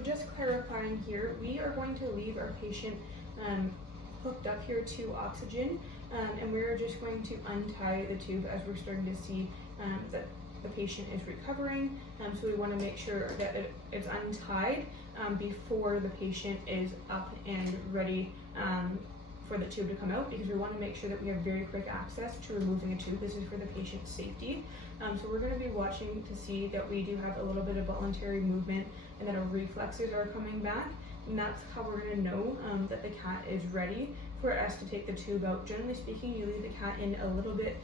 So just clarifying here, we are going to leave our patient hooked up here to oxygen, and we're just going to untie the tube as we're starting to see that the patient is recovering. So we want to make sure that it's untied before the patient is up and ready for the tube to come out, because we want to make sure that we have very quick access to removing a tube. This is for the patient's safety. So we're going to be watching to see that we do have a little bit of voluntary movement and that our reflexes are coming back, and that's how we're going to know that the cat is ready for us to take the tube out. Generally speaking, you leave the cat in a little bit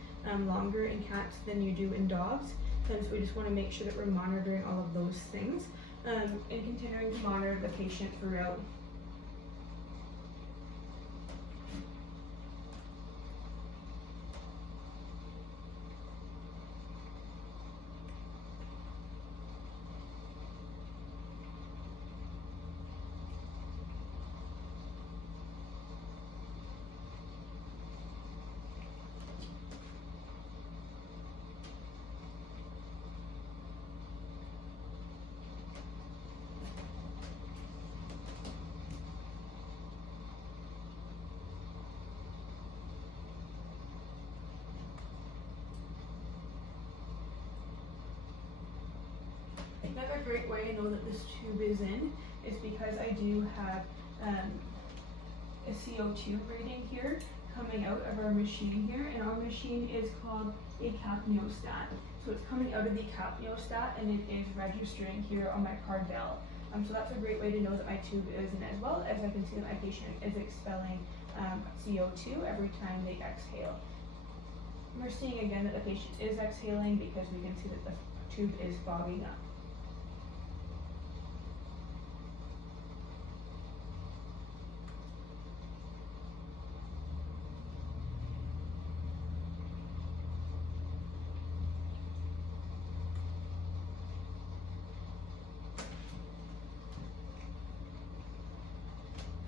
longer in cats than you do in dogs, and so we just want to make sure that we're monitoring all of those things and continuing to monitor the patient throughout. Another great way to know that this tube is in is because I do have a CO2 reading here coming out of our machine here, and our machine is called a capniostat. So it's coming out of the capniostat and it is registering here on my Cardell. So that's a great way to know that my tube is in, as well as I can see that my patient is expelling CO2 every time they exhale. We're seeing again that the patient is exhaling because we can see that the tube is fogging up.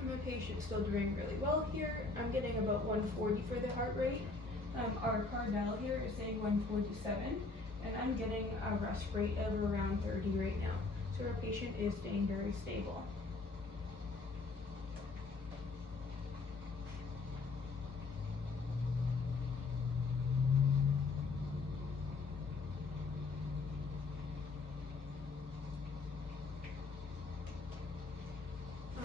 My patient's still doing really well here. I'm getting about 140 for the heart rate. Our Cardell here is saying 147, and I'm getting a rest rate of around 30 right now. So our patient is staying very stable.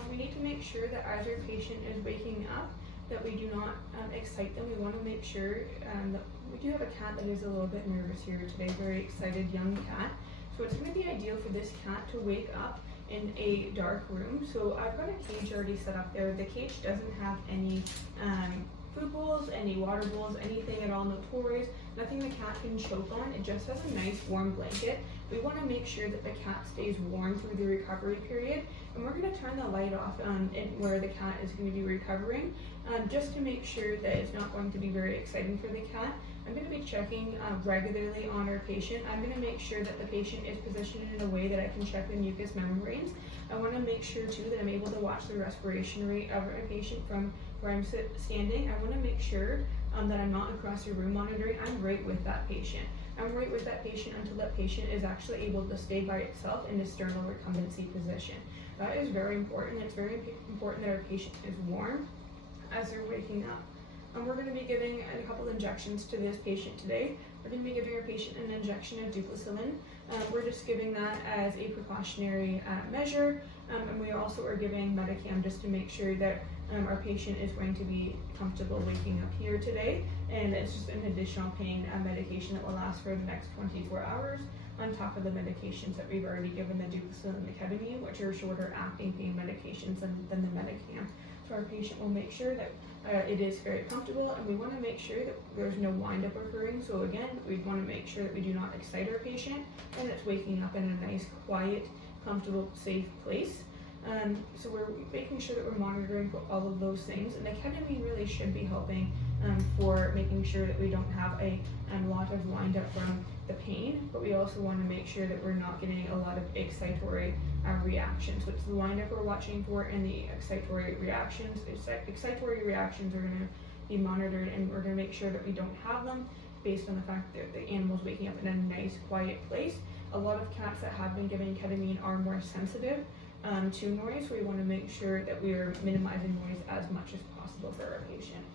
We need to make sure that as our patient is waking up, that we do not excite them. We want to make sure that we do have a cat that is a little bit nervous here today, very excited young cat. So it's going to be ideal for this cat to wake up in a dark room. So I've got a cage already set up there. The cage doesn't have any food bowls, any water bowls, anything at all, no toys, nothing the cat can choke on. It just has a nice warm blanket. We want to make sure that the cat stays warm through the recovery period, and we're going to turn the light off where the cat is going to be recovering, just to make sure that it's not going to be very exciting for the cat. I'm going to be checking regularly on our patient. I'm going to make sure that the patient is positioned in a way that I can check the mucous membranes. I want to make sure too that I'm able to watch the respiration rate of a patient from where I'm standing. I want to make sure that I'm not across the room monitoring. I'm right with that patient. I'm right with that patient until that patient is actually able to stay by itself in a sternal recumbency position. That is very important. It's very important that our patient is warm as they're waking up. We're going to be giving a couple injections to this patient today. We're going to be giving our patient an injection of ducloxilin. We're just giving that as a precautionary measure, and we also are giving Medicam just to make sure that our patient is going to be comfortable waking up here today, and it's just an additional pain medication that will last for the next 24 hours on top of the medications that we've already given, the ducloxilin and the ketamine, which are shorter acting pain medications than the Medicam. So our patient will make sure that it is very comfortable, and we want to make sure that there's no wind-up occurring. So again, we want to make sure that we do not excite our patient, and it's waking up in a nice, quiet, comfortable, safe place. So we're making sure that we're monitoring for all of those things, and the ketamine really should be helping for making sure that we don't have a lot of wind-up from the pain, but we also want to make sure that we're not getting a lot of excitatory reactions. So it's the wind-up we're watching for, and the excitatory reactions. Excitatory reactions are going to be monitored, and we're going to make sure that we don't have them based on the fact that the animal's waking up in a nice, quiet place. A lot of cats that have been given ketamine are more sensitive to noise, so we want to make sure that we are minimizing noise as much as possible for our patient.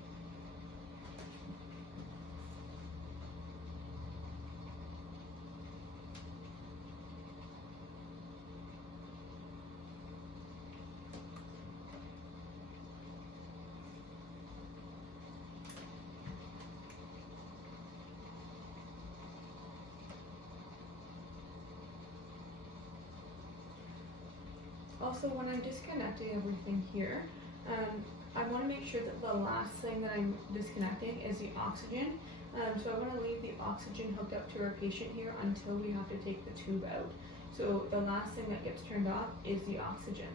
Also, when I'm disconnecting everything here, I want to make sure that the last thing that I'm disconnecting is the oxygen. So I want to leave the oxygen hooked up to our patient here until we have to take the tube out. So the last thing that gets turned off is the oxygen.